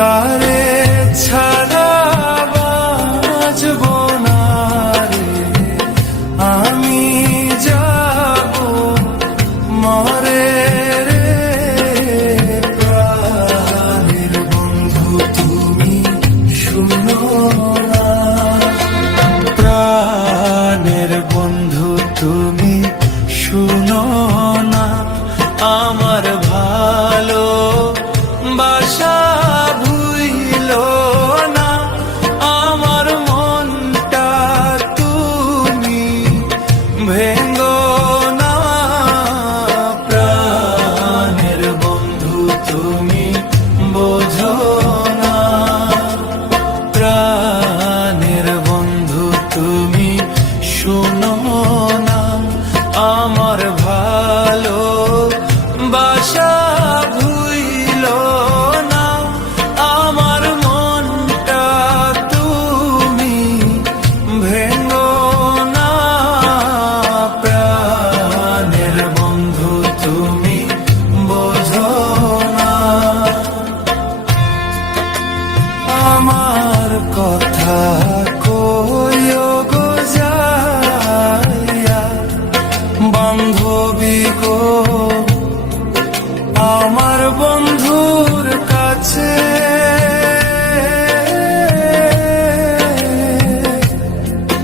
তারে ছাড়া বাঁচব না রে, আমি যাব মরে রে। প্রাণের বন্ধু তুমি শুনো না, প্রাণের বন্ধু তুমি শুনো না, আমার ভালো বাসা ভুইল না, আমার মনটা তুমি ভেঙ্গো না। প্রাণের বন্ধু তুমি বোঝো না, প্রাণের বন্ধু তুমি শুনো না, আমার ভালো বাসা ভুইল না, আমার মনটা তুমি ভেঙ্গো না। প্রাণের বন্ধু তুমি বোঝো না, আমার কথা কইও গো যাইয়া বান্ধবী গো আমার বন্ধুর কাছে।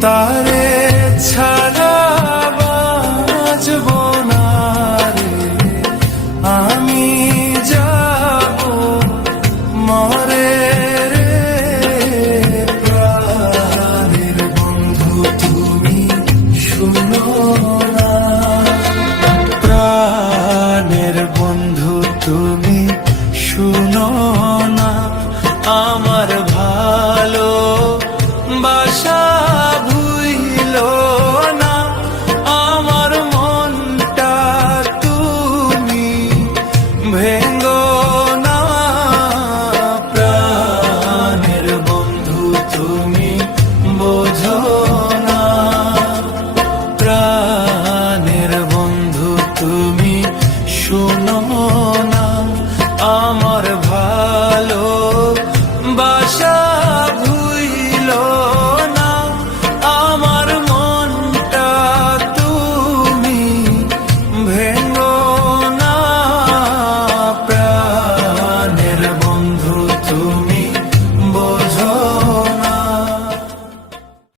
তারে ছাড়া বাঁচব না রে, আমি যাব মরে রে। প্রাণের বন্ধু তুমি শুনো না, প্রাণের বন্ধু তুমি শুনো না, আমার ভালো বাসা ভুইল না, আমার মনটা তুমি ভেঙ্গো না। প্রাণের বন্ধু তুমি বোঝো না, প্রাণের বন্ধু তুমি শুনো না, আমার